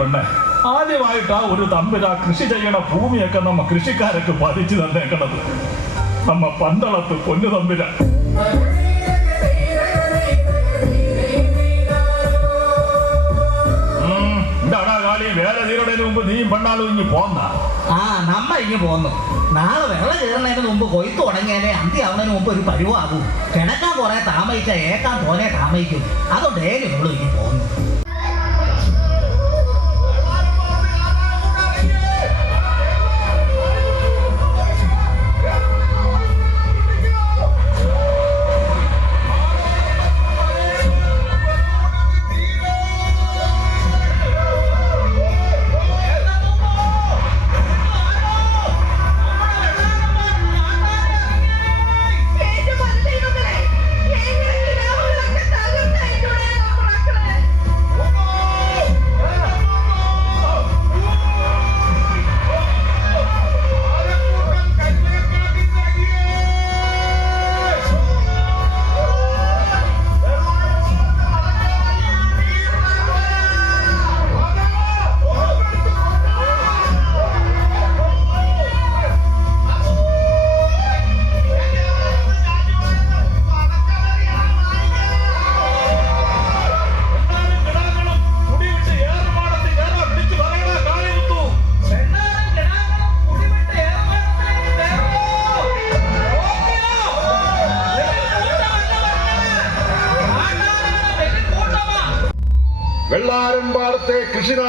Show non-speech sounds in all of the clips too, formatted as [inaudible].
പെണ്ണെ ആദ്യമായിട്ടാ ഒരു തമ്പിര കൃഷി ചെയ്യണ ഭൂമിയൊക്കെ നമ്മ കൃഷിക്കാരൊക്കെ പതിച്ചു തന്നേക്കണത്. നമ്മ പന്തളത്ത് പൊന്നു തമ്പില വേല തീരുന്നതിന് മുമ്പ് നീ പെണ്ണാളും പോന്ന? ആ നമ്മ ഇങ്ങ് നാളെ അന്തി ഒരു പരുവാകും. കിടക്കാൻ കുറെ താമയിച്ച ഏക്കാൻ തോനെ താമയിക്കും. അതുകൊണ്ട് ഇങ്ങ് പോന്നു.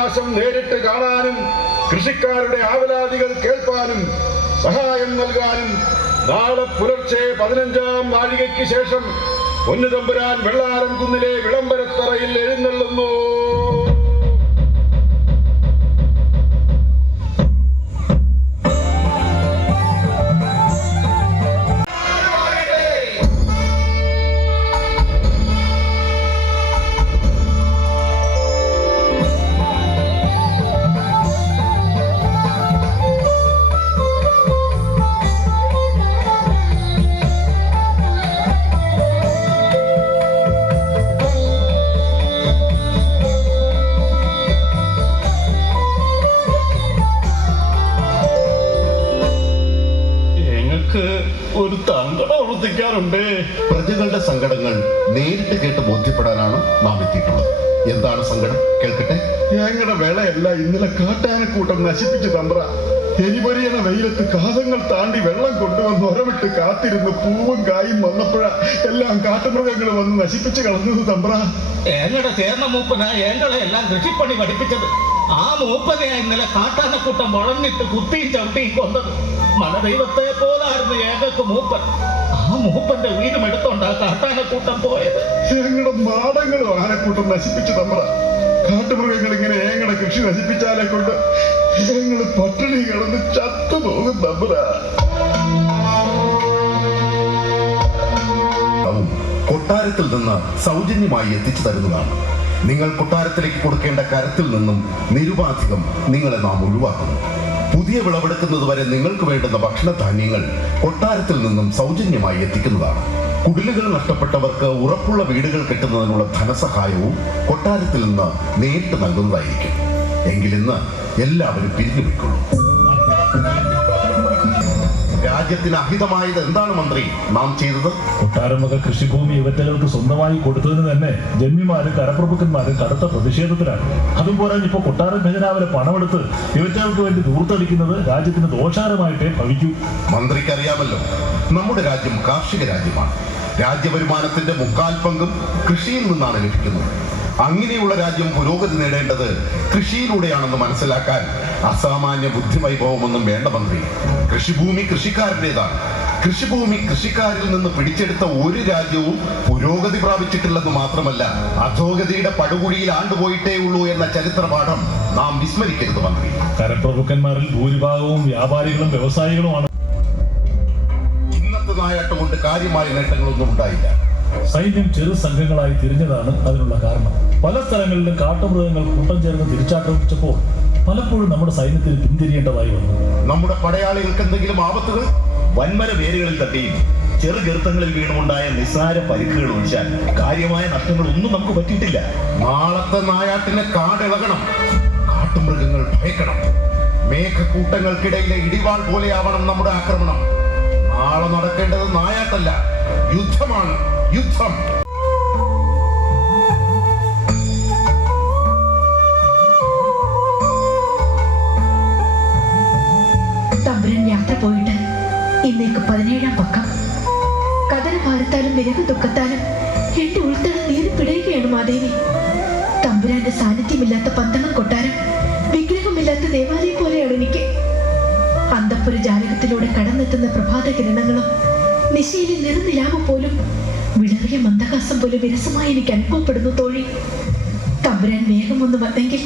കൃഷിനാശം നേരിട്ട് കാണാനും കൃഷിക്കാരുടെ ആവലാതികൾ കേൾപ്പാനും സഹായം നൽകാനും നാളെ പുലർച്ചെ പതിനഞ്ചാം നാഴികയ്ക്ക് ശേഷം പൊന്നുതമ്പുരാൻ വെള്ളാരം കുന്നിലെ വിളംബരത്തറയിൽ എഴുന്നള്ളുന്നു. എന്താണ് സങ്കടം? കേൾക്കട്ടെ? ഞങ്ങളുടെ വിളയല്ല ഇന്നലെ കാട്ടാനക്കൂട്ടം നശിപ്പിച്ചു തമ്പ്ര. എരിപൊരിയണ വെയിലത്ത് കാതങ്ങൾ താണ്ടി വെള്ളം കൊണ്ടുവന്ന് ഒരവിട്ട് കാത്തിരുന്ന് പൂവും കായും വന്നപ്പോഴാ എല്ലാം കാട്ടുമൃഗങ്ങൾ വന്ന് നശിപ്പിച്ചു കളഞ്ഞത് തമ്പ്ര. എങ്ങടെ ചേർന്ന മൂപ്പന എങ്ങളെ എല്ലാം കൃഷിപ്പണി പഠിപ്പിച്ചത്. ആ മൂപ്പനെയാ ഇന്നലെ കാട്ടാനക്കൂട്ടം വളഞ്ഞിട്ട് കുത്തിയും ചവിട്ടിയും കൊന്നത്. മനദൈവത്തെ പോലായിരുന്നു ഏകക്ക് മൂപ്പൻ. മൂപ്പന്റെ വീടും എടുത്തോണ്ടാ കാട്ടാനക്കൂട്ടം പോയത്. ഞങ്ങളുടെ മാടങ്ങളും ആനക്കൂട്ടം നശിപ്പിച്ചു തമ്പ്ര കാട്ടുമൃഗങ്ങൾ ഇങ്ങനെ ഏങ്ങടെ കൃഷി നശിപ്പിച്ചാലെ കൊണ്ട് ഞങ്ങൾ പട്ടിണി കിടന്ന് ചത്തുപോകും തമ്പ്ര. കൊട്ടാരത്തിൽ നിന്ന് സൗജന്യമായി എത്തിച്ചു തരുന്നതാണ്. നിങ്ങൾ കൊട്ടാരത്തിലേക്ക് കൊടുക്കേണ്ട കരത്തിൽ നിന്നും നിരുപാധികം നിങ്ങളെ നാം ഒഴിവാക്കുന്നു. പുതിയ വിളവെടുക്കുന്നത് വരെ നിങ്ങൾക്ക് വേണ്ടുന്ന ഭക്ഷണധാന്യങ്ങൾ കൊട്ടാരത്തിൽ നിന്നും സൗജന്യമായി എത്തിക്കുന്നതാണ്. കുടിലുകൾ നഷ്ടപ്പെട്ടവർക്ക് ഉറപ്പുള്ള വീടുകൾ കെട്ടുന്നതിനുള്ള ധനസഹായവും കൊട്ടാരത്തിൽ നിന്ന് നേരിട്ട് നൽകുന്നതായിരിക്കും. എങ്കിലിന്ന് എല്ലാവരും പിരിഞ്ഞു പോയിക്കൊള്ളൂ രാജ്യത്തിന് അഹിതമായത് എന്താണ് മന്ത്രി? നാം ചെയ്തത്? കൊട്ടാരമക കൃഷിഭൂമി ഇവറ്റകൾക്ക് സ്വന്തമായി കൊടുത്തതിന് തന്നെ ജന്മിമാരും കരപ്രഭുക്കന്മാരും കടുത്ത പ്രതിഷേധത്തിലാണ്. അതും പോരാൻ ഇപ്പൊ കൊട്ടാരം ഖജനാവിലെ പണമെടുത്ത് ഇവറ്റകൾക്ക് വേണ്ടി ദൂർത്തടിക്കുന്നത് രാജ്യത്തിന് ദോഷകരമായിട്ടേ ഭവിക്കൂ. മന്ത്രിക്ക് അറിയാമല്ലോ നമ്മുടെ രാജ്യം കാർഷിക രാജ്യമാണ്. രാജ്യവരുമാനത്തിന്റെ മുക്കാൽ പങ്കും കൃഷിയിൽ നിന്നാണ് ലഭിക്കുന്നത്. അങ്ങനെയുള്ള രാജ്യം പുരോഗതി നേടേണ്ടത് കൃഷിയിലൂടെയാണെന്ന് മനസ്സിലാക്കാൻ അസാമാന്യ ബുദ്ധിവൈഭവമൊന്നും വേണ്ട മന്ത്രി. കൃഷിഭൂമി കൃഷിക്കാരന്റെതാണ് കൃഷിഭൂമി കൃഷിക്കാരിൽ നിന്ന് പിടിച്ചെടുത്ത ഒരു രാജ്യവും പുരോഗതി പ്രാപിച്ചിട്ടില്ലെന്ന് മാത്രമല്ല അധോഗതിയുടെ പടുകുഴിയിൽ ആണ്ടുപോയിട്ടേ ഉള്ളൂ എന്ന ചരിത്രപാഠം നാം വിസ്മരിക്കരുത് മന്ത്രി. കരപ്രഭുക്കന്മാരിൽ ഭൂരിഭാഗവും വ്യാപാരികളും വ്യവസായികളുമാണ്. ഇന്നത്തെ നായാട്ടം കൊണ്ട് കാര്യമായ നേട്ടങ്ങളൊന്നും ഉണ്ടായില്ല. സൈന്യം ചെറു സംഘങ്ങളായി തിരിഞ്ഞതാണ് അതിനുള്ള കാരണം. പല സ്ഥലങ്ങളിലും കാട്ടുമൃഗങ്ങൾ കൂട്ടം ചേർന്ന് തിരിച്ചാക്രമിച്ചപ്പോൾ പലപ്പോഴും നമ്മുടെ സൈന്യത്തിന് പിന്തിരിയേണ്ടതായി വന്നു. നമ്മുടെ പടയാളികൾക്ക് എന്തെങ്കിലും ആപത്തുകൾ? വൻമര വേരുകളിൽ തട്ടിയും ചെറു ഗർത്തങ്ങളിൽ വീണുമുണ്ടായ നിസ്സാര പരിക്കുകൾ ഒഴിച്ചാൽ കാര്യമായ നഷ്ടങ്ങൾ ഒന്നും നമുക്ക് പറ്റിയിട്ടില്ല. നാളത്തെ നായാട്ടിനെ കാടിളകണം. കാട്ടുമൃഗങ്ങൾ ഭയക്കണം. മേഘക്കൂട്ടങ്ങൾക്കിടയിലെ ഇടിവാൾ പോലെയാവണം നമ്മുടെ ആക്രമണം. നാളെ നടക്കേണ്ടത് നായാട്ടല്ല യുദ്ധമാണ്. യുദ്ധം. തമ്പുരൻ യാത്ര പോയിട്ട് ഇന്നേക്ക് പതിനേഴാം പക്കം. കഥന ഭാരത്താലും വിരവ് ദുഃഖത്താലും എന്റെ ഉൾത്തടം നീറി പിടയുകയാണ് മാദേവി തമ്പുരാന്റെ സാന്നിധ്യമില്ലാത്ത പന്തളം കൊട്ടാരം വിഗ്രഹമില്ലാത്ത ദേവാലയം പോലെയാണ് എനിക്ക്. അന്തപ്പുര ജാലകത്തിലൂടെ കടന്നെത്തുന്ന പ്രഭാത കിരണങ്ങളും നിശയിലെ നിറനിലാവ് പോലും വിളറിയ മന്ദഹാസം പോലെ വിരസമായി എനിക്ക് അനുഭവപ്പെടുന്നു തോഴി. തമ്പുരാൻ വേഗം ഒന്ന് വന്നെങ്കിൽ.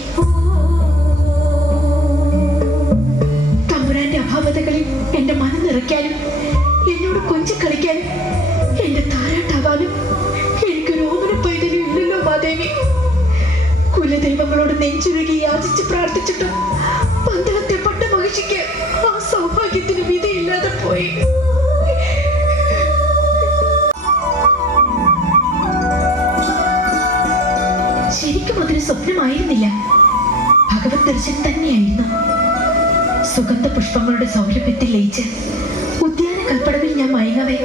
തമ്പുരാന്റെ അഭാവതകളിൽ എന്റെ മനം നിറയ്ക്കാനും എന്നോട് കൊഞ്ചി കളിക്കാനും എന്റെ താരാട്ടാവാനും എനിക്ക് ഓമന പൈതലും ഇല്ലല്ലോ മാദേവി കുലദൈവങ്ങളോട് നെഞ്ചുരുകി യാചിച്ച് പ്രാർത്ഥിച്ചിട്ടും മന്ദഹത്തെ പട്ട മഹിഷിക്ക് ആ സൗഭാഗ്യത്തിന് വിധിയില്ലാതെ പോയി. പുഷ്പങ്ങളുടെ സൗരഭ്യത്തിൽ ലയിച്ച് ഉദ്യാന കൽപ്പടവിൽ ഞാൻ മയങ്ങവേ.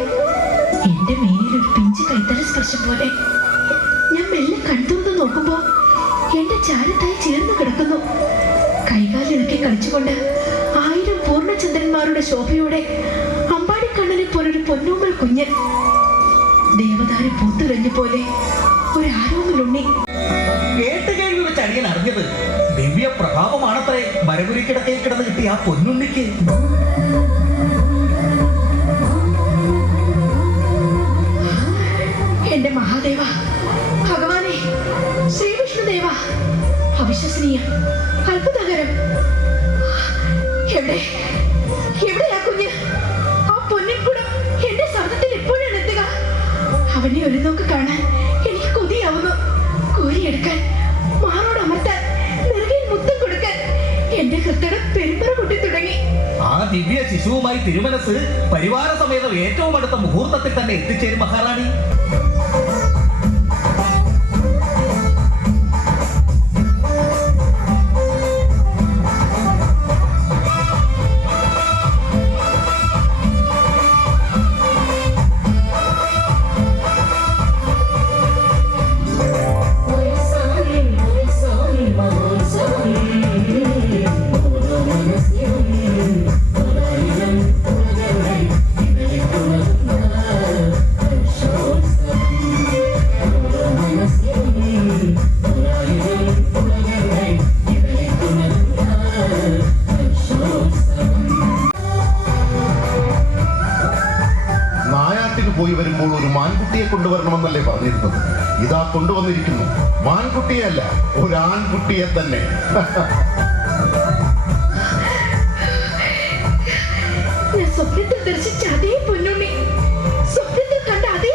എന്റെ മേലിൽ ഒരു പിഞ്ച് കൈത്തല സ്പർശം പോലെ ഞാൻ മെല്ലെ കൺതുറന്ന് നോക്കുമ്പോ എന്റെ ചാരത്തായി ചേർന്ന് കിടക്കുന്നു. കൈകാലിളക്കി കളിച്ചുകൊണ്ട് ആയിരം പൂർണചന്ദ്രന്മാരുടെ ശോഭയോടെ അമ്പാടിക്കണ്ണനെ പോലൊരു പൊന്നൂമൽ കുഞ്ഞ് ദേവതാരി പൂത്തുലഞ്ഞ പോലെ ഒരു ആരോമലുണ്ണി. കേട്ട് കേൾവി വെച്ച് അടിയൻ അറിഞ്ഞത് ദിവ്യ പ്രഭാവമാണത്രേ മരകുരി കിടക്കയിൽ കിടന്ന് കിട്ടിയ ആ പൊന്നുണ്ണിക്ക്. ദിവ്യ ശിശുവുമായി തിരുമനസ് പരിവാര സമേതം ഏറ്റവും അടുത്ത മുഹൂർത്തത്തിൽ തന്നെ എത്തിച്ചേരും മഹാറാണി. പോയി വരുമ്പോൾ ഒരു മാൻകുട്ടിയെ കൊണ്ടുവരണമെന്നല്ലേ പറഞ്ഞിരുന്നത്? ഇതാ കൊണ്ടുവന്നിരിക്കുന്നു. മാൻകുട്ടിയല്ല ഒരു ആൺകുട്ടിയെ തന്നെ സ്വപ്നത്തിൽ കണ്ട അതേ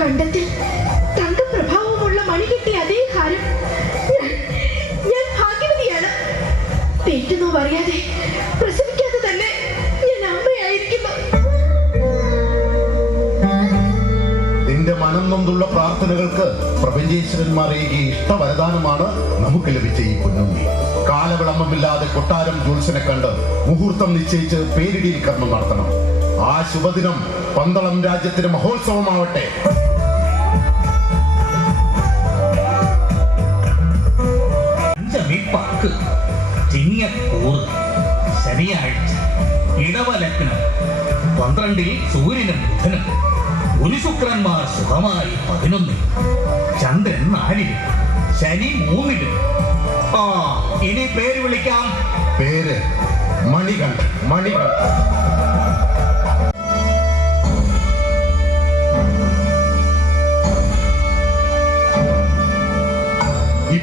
കണ്ടത്തിൽ അതേ ഞാൻ- അറിയാതെ നിന്റെ പ്രാർത്ഥനകൾക്ക് പ്രപഞ്ചേശ്വരന്മാരേകി ഇഷ്ടവരദാനമാണ് നമുക്ക് ലഭിച്ച ഈ പുന്നമ്മി കാലവിളംബമില്ലാതെ കൊട്ടാരം ജോത്സനെ കണ്ട് മുഹൂർത്തം നിശ്ചയിച്ച് പേരിടിയിൽ കർമ്മം നടത്തണം. ആ ശുഭദിനം പന്തളം രാജ്യത്തിന് മഹോത്സവമാവട്ടെ. ശനിയാഴ്ച ഇടവലക്കണം പന്ത്രണ്ടിൽ സൂര്യനും ബുധനും. ഒരു ശുക്രന്മാർ സുഖമായി പതിനൊന്നിൽ. ചന്ദ്രൻ നാലിലും ശനി മൂന്നിലും ആ ഇനി പേര് വിളിക്കാം. പേര് മണികണ്ഠൻ മണികണ്ഠൻ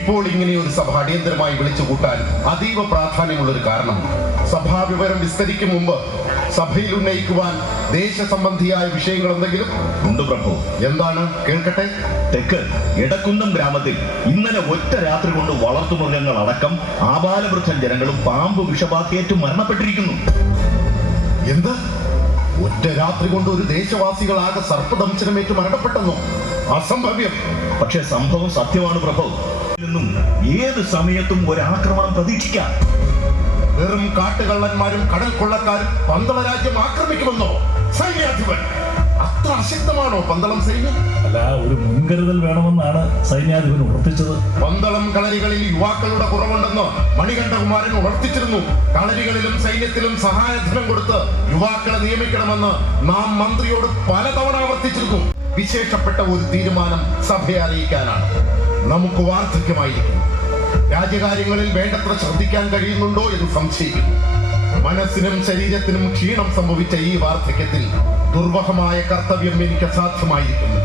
ഇപ്പോൾ ഇങ്ങനെ ഒരു സഭ അടിയന്തരമായി വിളിച്ചു കൂട്ടാൻ അതീവ പ്രാധാന്യമുള്ള ഒരു കാരണം സഭാവിവരം വിസ്തരിക്കും മുമ്പ് സഭയിൽ ഉന്നയിക്കുവാൻ ദേശസംബന്ധിയായ വിഷയങ്ങൾ എന്തെങ്കിലും? ഉണ്ട് പ്രഭു. എന്താണ്? കേൾക്കട്ടെ. തെക്ക് എടക്കുന്നം ഗ്രാമത്തിൽ ഇന്നലെ ഒറ്റ രാത്രി കൊണ്ട് വളർത്തുമൃഗങ്ങൾ അടക്കം ആബാലവൃദ്ധൻ ജനങ്ങളും പാമ്പ് വിഷബാധയേറ്റ് മരണപ്പെട്ടിരിക്കുന്നു. എന്ത്? ഒറ്റ രാത്രി കൊണ്ട് ഒരു ദേശവാസികളാകെ സർപ്പദംശനമേറ്റ് മരണപ്പെട്ടെന്നോ? അസംഭവ്യം. പക്ഷേ സംഭവം സത്യമാണ് പ്രഭു. നിന്നും ഏത് സമയത്തും ഒരു ആക്രമണം പ്രതീക്ഷിക്കാം. വെറും കാട്ടുകള്ളന്മാരും കടൽ കൊള്ളക്കാരും പന്തള രാജ്യം ആക്രമിക്കുമെന്നോ? സൈന്യാധിപൻ അത്ര അശക്തമാണോ പന്തളം സൈന്യം? അല്ല ഒരു മുൻകരുതൽ വേണമെന്നാണ് സൈന്യാധിപൻ ഉറപ്പിച്ചത്. പന്തളം കളരികളിൽ യുവാക്കളുടെ കുറവുണ്ടെന്ന് മണികണ്ഠകുമാരൻ ഉണർത്തിച്ചിരുന്നു കളരികളിലും സൈന്യത്തിലും സഹായധനം കൊടുത്ത് യുവാക്കളെ നിയമിക്കണമെന്ന് നാം മന്ത്രിയോട് പലതവണ ആവർത്തിച്ചിരുന്നു. വിശേഷപ്പെട്ട ഒരു തീരുമാനം സഭയെ അറിയിക്കാനാണ്. നമുക്ക് വാർദ്ധക്യമായിരിക്കുന്നു രാജ്യകാര്യങ്ങളിൽ വേണ്ടത്ര ശ്രദ്ധിക്കാൻ കഴിയുന്നുണ്ടോ എന്ന് സംശയിക്കുന്നു. മനസ്സിനും ശരീരത്തിനും ക്ഷീണം സംഭവിച്ച ഈ വാർദ്ധക്യത്തിൽ ദുർവഹമായ കർത്തവ്യം എനിക്ക് അസാധ്യമായിരിക്കുന്നു.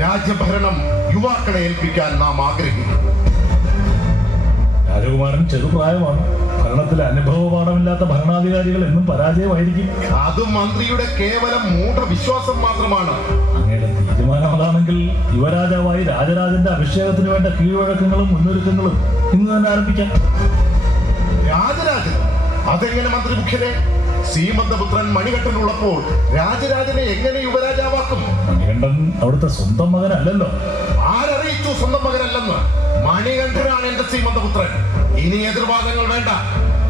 രാജ്യഭരണം യുവാക്കളെ ഏൽപ്പിക്കാൻ നാം ആഗ്രഹിക്കുന്നു. രാജകുമാരൻ ചെറുപ്രായമാണ്. ഭരണത്തിലെ അനുഭവപാഠമില്ലാത്ത ഭരണാധികാരികൾ എന്നും പരാജയമായിരിക്കും. അതും മന്ത്രിയുടെ കേവലം മൂഢവിശ്വാസം മാത്രമാണ്. അങ്ങയുടെ തീരുമാനം അതാണെങ്കിൽ യുവരാജാവായി രാജരാജന്റെ അഭിഷേകത്തിന് വേണ്ട കീഴ്വഴക്കങ്ങളും മുന്നൊരുക്കങ്ങളും ഇന്ന് തന്നെ ആരംഭിക്കാം. രാജരാജൻ അതെങ്ങനെ മന്ത്രി മുഖ്യനെ സീമന്തപുത്രൻ മണികണ്ഠനുള്ളപ്പോൾ രാജരാജനെ എങ്ങനെ യുവരാജാവാക്കും? മണികണ്ഠൻ അവിടുത്തെ സ്വന്തം മകനല്ലല്ലോ. ആരറിയിച്ചു സ്വന്തം മകനല്ലെന്ന്? മണികണ്ഠനാണ് എന്റെ സീമന്തപുത്രൻ ഇനി എതിർവാദങ്ങൾ വേണ്ട.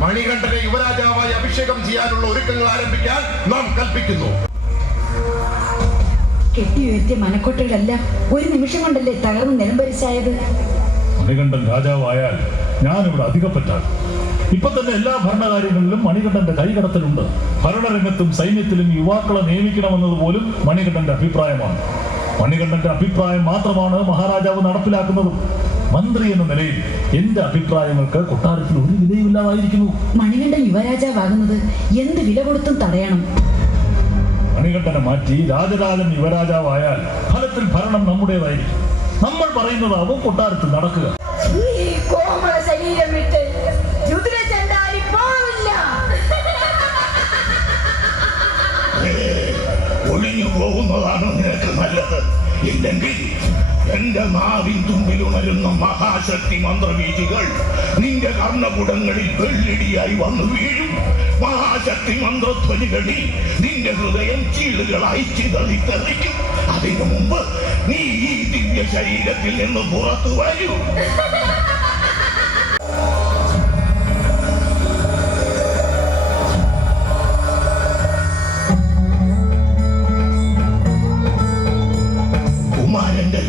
മണികണ്ഠനെ യുവരാജാവായി അഭിഷേകം ചെയ്യാനുള്ള ഒരുക്കങ്ങൾ ആരംഭിക്കാൻ നാം കൽപ്പിക്കുന്നു. കെട്ടിയുയർത്തിയ മനക്കോട്ടകളെല്ലാം ഒരു നിമിഷം കൊണ്ടല്ലേ തകർന്ന് നിലംപരിച്ചായത് മണികണ്ഠൻ രാജാവായാൽ ഞാനിവിടെ അധികപ്പെട്ടാൽ. ഇപ്പൊ തന്നെ എല്ലാ ഭരണകാര്യങ്ങളിലും മണികണ്ഠന്റെ കൈകടത്തലുണ്ട്. ഭരണരംഗത്തും സൈന്യത്തിലും യുവാക്കളെ നിയമിക്കണമെന്നത് പോലും മണികണ്ഠന്റെ അഭിപ്രായമാണ്. മണികണ്ഠന്റെ അഭിപ്രായം മാത്രമാണ് മഹാരാജാവ് നടപ്പിലാക്കുന്നതും. മന്ത്രി എന്ന നിലയിൽ എന്റെ അഭിപ്രായങ്ങൾക്ക് കൊട്ടാരത്തിൽ ഒരു വിലയുമില്ലാതായിരിക്കുന്നു. മണികണ്ഠൻ യുവരാജാവാകുന്നത് എന്ത് വില കൊടുത്തും തടയണം. മണികണ്ഠനെ മാറ്റി രാജരാജൻ യുവരാജാവായാൽ ഫലത്തിൽ ഭരണം നമ്മുടേതായിരിക്കും. നമ്മൾ പറയുന്നത് പറയുന്നതാവും കൊട്ടാരത്തിൽ നടക്കുക. ഈ കോമള ശരീരം വിട്ട് പോകുന്നതാണ് നിനക്ക് നല്ലത്. ഇല്ലെങ്കിൽ എന്റെ നാവിൻ തുമ്പിൽ ഉണരുന്ന മഹാശക്തി മന്ത്രബീജികൾ നിന്റെ കർണപുടങ്ങളിൽ വെള്ളിടിയായി വന്നു വീഴും. മഹാശക്തി മന്ത്രധ്വനികളിൽ നിന്റെ ഹൃദയം ചീളുകളായി ചിതറിത്തെറിക്കും. അതിനു മുമ്പ് നീ ഈ ദിവ്യ ശരീരത്തിൽ നിന്ന് പുറത്തു വരൂ. കുമാരന്റെ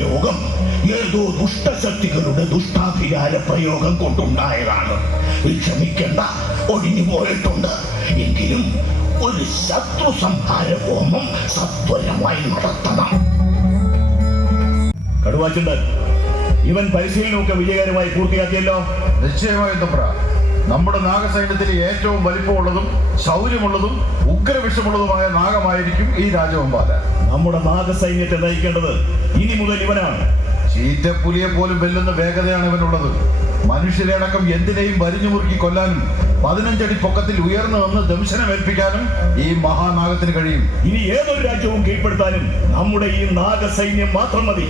ദുഷ്ടശക്തികളുടെ ദുഷ്ടാധികാര പ്രയോഗം കൊണ്ടുണ്ടായതാണ്. ക്ഷമിക്കേണ്ട ഒഴിഞ്ഞു പോയിട്ടുണ്ട് എങ്കിലും ഒരു ശത്രു സംഹാര ഹോമം സത്വരമായി നടത്തണം. കടുവാച്ചുണ്ടൻ ഇവൻ പരിശീലനമൊക്കെ വിജയകരമായി പൂർത്തിയാക്കിയല്ലോ. നിശ്ചയമായും തമ്പ്ര. നമ്മുടെ നാഗസൈന്യത്തിൽ ഏറ്റവും വലിപ്പമുള്ളതും ശൗര്യമുള്ളതും ഉഗ്രവിഷമുള്ളതുമായ നാഗമായിരിക്കും ഈ രാജവമ്പാല. നമ്മുടെ നാഗസൈന്യത്തെ നയിക്കേണ്ടത് ഇനി മുതൽ ഇവനാണ്. ചീറ്റപ്പുലിയെ പോലും വെല്ലുന്ന വേഗതയാണ് ഇവനുള്ളത്. മനുഷ്യരെ അടക്കം എന്തിനേയും വരിഞ്ഞു മുറുക്കി കൊല്ലാനും പതിനഞ്ചടി പൊക്കത്തിൽ ഉയർന്നു വന്ന് ദംശനമേൽപ്പിക്കാനും ഈ മഹാനാഗത്തിന് കഴിയും. ഇനി ഏതൊരു രാജ്യവും കീഴ്പ്പെടുത്താനും നമ്മുടെ ഈ നാഗസൈന്യം മാത്രം മതി.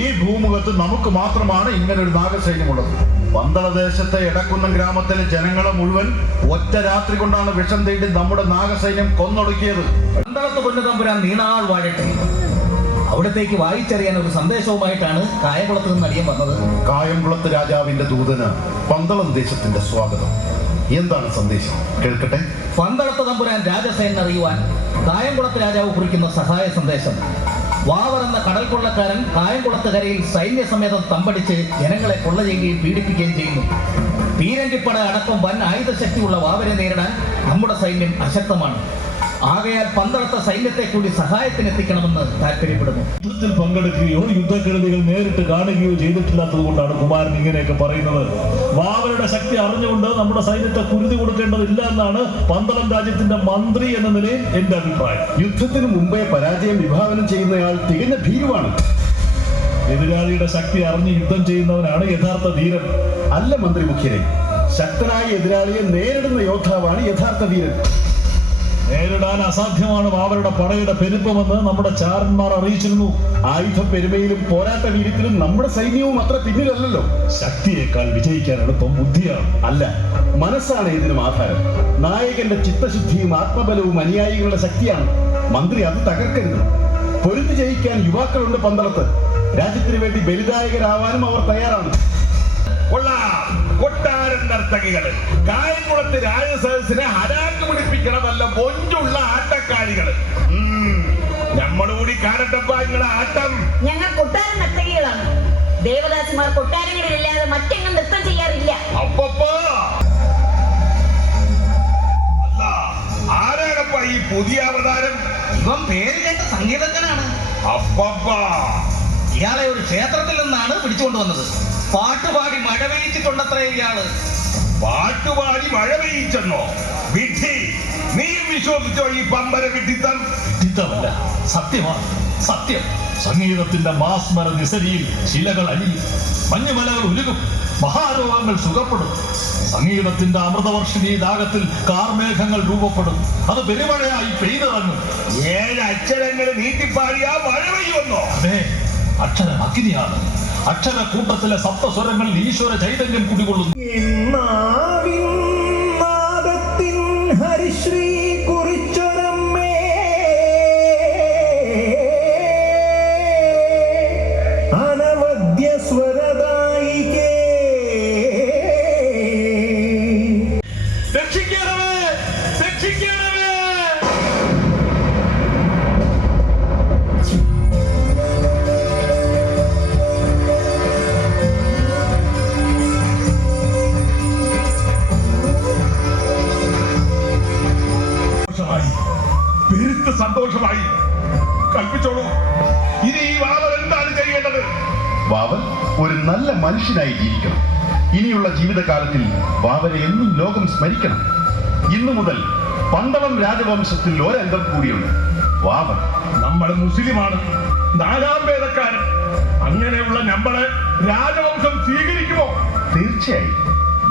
ഈ ഭൂമുഖത്ത് നമുക്ക് മാത്രമാണ് ഇങ്ങനെ ഒരു നാഗസൈന്യമുള്ളത്. പന്തളദേശത്തെ എടക്കുന്നം ഗ്രാമത്തിലെ ജനങ്ങളെ മുഴുവൻ ഒറ്റ രാത്രി കൊണ്ടാണ് വിഷം തേടി നമ്മുടെ നാഗസൈന്യം കൊന്നൊടുക്കിയത്. പന്തളത്ത് തമ്പുരാൻ നീണാൾ വാഴട്ടെ. അവിടത്തേക്ക് വായിച്ചറിയാൻ ഒരു സന്ദേശവുമായിട്ടാണ് കായംകുളത്ത് നിന്ന് അടിയൻ വന്നത്. കായംകുളത്ത് രാജാവിന്റെ ദൂതന് പന്തളം ദേശത്തിന്റെ സ്വാഗതം. എന്താണ് സന്ദേശം? കേൾക്കട്ടെ. പന്തളത്ത് തമ്പുരാൻ രാജസേന അറിയുവാൻ കായംകുളത്ത് രാജാവ് കുറിക്കുന്ന സഹായ സന്ദേശം. വാവർ എന്ന കടൽ കൊള്ളക്കാരൻ കായംകുളത്ത് കരയിൽ സൈന്യസമേതം തമ്പടിച്ച് ജനങ്ങളെ കൊള്ള ചെയ്യുകയും പീഡിപ്പിക്കുകയും ചെയ്യുന്നു. പീരങ്കിപ്പട അടക്കം വൻ ആയുധശക്തിയുള്ള വാവരെ നേരിടാൻ നമ്മുടെ സൈന്യം അശക്തമാണ്. ആകയാൽ പന്തളത്ത സൈന്യത്തെ കൂടി സഹായത്തിന് എത്തിക്കണമെന്ന് താല്പര്യപ്പെടുന്നു. യുദ്ധത്തിൽ പങ്കെടുക്കുകയോ യുദ്ധക്കെടുതികൾ നേരിട്ട് കാണുകയോ ചെയ്തിട്ടില്ലാത്തത് കൊണ്ടാണ് കുമാരൻ ഇങ്ങനെയൊക്കെ പറയുന്നത്. വാവരുടെ ശക്തി അറിഞ്ഞുകൊണ്ട് നമ്മുടെ സൈന്യത്തെ കുരുതി കൊടുക്കേണ്ടതില്ല എന്നാണ് പന്തളം രാജ്യത്തിന്റെ മന്ത്രി എന്ന നിലയിൽ എന്റെ അഭിപ്രായം. യുദ്ധത്തിന് മുമ്പേ പരാജയം വിഭാവനം ചെയ്യുന്നയാൾ തികഞ്ഞ ഭീരുവാണ്. എതിരാളിയുടെ ശക്തി അറിഞ്ഞ് യുദ്ധം ചെയ്യുന്നവനാണ് യഥാർത്ഥ ധീരൻ. അല്ല മന്ത്രി മുഖ്യരെ ശക്തനായ എതിരാളിയെ നേരിടുന്ന യോദ്ധാവാണ് യഥാർത്ഥ വീരൻ നേരിടാൻ അസാധ്യമാണ് വാവരുടെ പടയുടെ പെരുപ്പമെന്ന് നമ്മുടെ ചാരന്മാർ അറിയിച്ചിരുന്നു. ആയുധ പെരുമയിലും പോരാട്ട വീര്യത്തിലും നമ്മുടെ സൈന്യവും അത്ര പിന്നിലല്ലല്ലോ. ശക്തിയേക്കാൾ വിജയിക്കാൻ എളുപ്പം ബുദ്ധിയാണ്. അല്ല മനസ്സാണ് ഇതിനും ആധാരം. നായകന്റെ ചിത്തശുദ്ധിയും ആത്മബലവും അനുയായികളുടെ ശക്തിയാണ്. മന്ത്രി അത് തകർക്കരുത്. പൊരുത്തു ജയിക്കാൻ യുവാക്കളുണ്ട് പന്തളത്ത്. രാജ്യത്തിന് വേണ്ടി ബലിദായകരാവാനും അവർ തയ്യാറാണ്. കൊള്ളാം! നർത്തകികൾ കായംകുളത്ത് രാജസദസ്സിനെ ഹരാക്ക് പിടിപ്പിക്കണ നല്ല മൊഞ്ചുള്ള ആട്ടക്കാരികൾ ഉം, നമ്മളുകൂടി കാണട്ടപ്പ നിങ്ങളെ ആട്ടം. ഞങ്ങൾ കൊട്ടാര നർത്തകികളാണ്. ദേവദാസിമാർ കൊട്ടാരങ്ങളിലില്ലാതെ മറ്റെങ്ങും നൃത്തം ചെയ്യാറില്ല. അപ്പപ്പോ. ആരാണപ്പ ഈ പുതിയ അവതാരം? ഇവൻ പേര് കേട്ട സംഗീതജ്ഞനാണ്. അപ്പപ്പാ. ഇയാളെ ഒരു ക്ഷേത്രത്തിൽ നിന്നാണ് പിടിച്ചുകൊണ്ട് വന്നത് പാട്ടുപാടി മഴ പെയ്യിച്ചിട്ടുണ്ടത്രേ ഇയാൾ. പാട്ടുപാടി മഴ പെയ്യിച്ചെന്നോ വിധി നീ വിശ്വസിച്ചോ ഈ പമ്പര വിഡിത്തം വിഡിത്തമല്ല സത്യമാണ് സത്യം. സംഗീതത്തിന്റെ മാസ്മര നിസരിയിൽ ശിലകൾ അലിയും മഞ്ഞുമലകൾ ഉരുകും മഹാരോഗങ്ങൾ സുഖപ്പെടും. സംഗീതത്തിന്റെ അമൃതവർഷിണി ദാഗത്തിൽ കാർമേഘങ്ങൾ രൂപപ്പെടും. അത് പെരുമഴയായി പെയ്തിറങ്ങും. ഏഴ് അക്ഷരങ്ങൾ നീട്ടിപ്പാടിയാ മഴ പെയ്യുമെന്നോ അതെ. അക്ഷരം അഗ്നിയാണ് അക്ഷര കൂട്ടത്തിലെ സപ്തസ്വരങ്ങളിൽ ഈശ്വര ചൈതന്യം കുടികൊള്ളുന്നു. വാവനെ എന്നും ലോകം സ്മരിക്കണം. ഇന്നു മുതൽ പന്തളം രാജവംശത്തിൽ ഒരംഗം കൂടിയുണ്ട്. വാവൻ നമ്മൾ മുസ്ലിമാണ്. നാലാം വേദക്കാരൻ. അങ്ങനെയുള്ള നമ്മളെ രാജവംശം സ്വീകരിക്കുമോ? തീർച്ചയായും.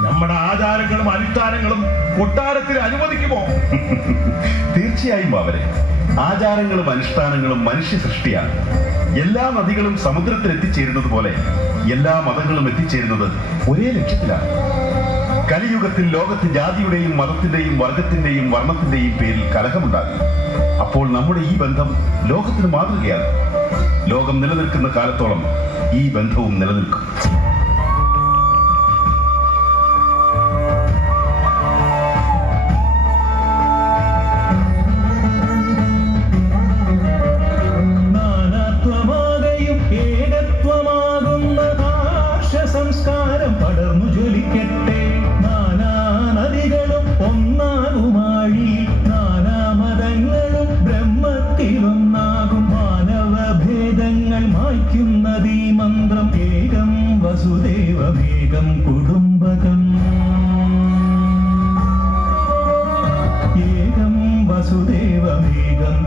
നമ്മുടെ ആചാരങ്ങളും അനുഷ്ഠാനങ്ങളും കൊട്ടാരത്തിൽ അനുവദിക്കുമോ? [laughs] തീർച്ചയായും അവരെ ആചാരങ്ങളും അനുഷ്ഠാനങ്ങളും മനുഷ്യ സൃഷ്ടിയാണ് എല്ലാ നദികളും സമുദ്രത്തിൽ എത്തിച്ചേരുന്നത് പോലെ എല്ലാ മതങ്ങളും എത്തിച്ചേരുന്നത് ഒരേ ലക്ഷ്യത്തിലാണ്. കലിയുഗത്തിൽ ലോകത്ത് ജാതിയുടെയും മതത്തിന്റെയും വർഗത്തിന്റെയും വർണത്തിന്റെയും പേരിൽ കലഹമുണ്ടാകും. അപ്പോൾ നമ്മുടെ ഈ ബന്ധം ലോകത്തിന് മാതൃകയാണ്. ലോകം നിലനിൽക്കുന്ന കാലത്തോളം ഈ ബന്ധവും നിലനിൽക്കും.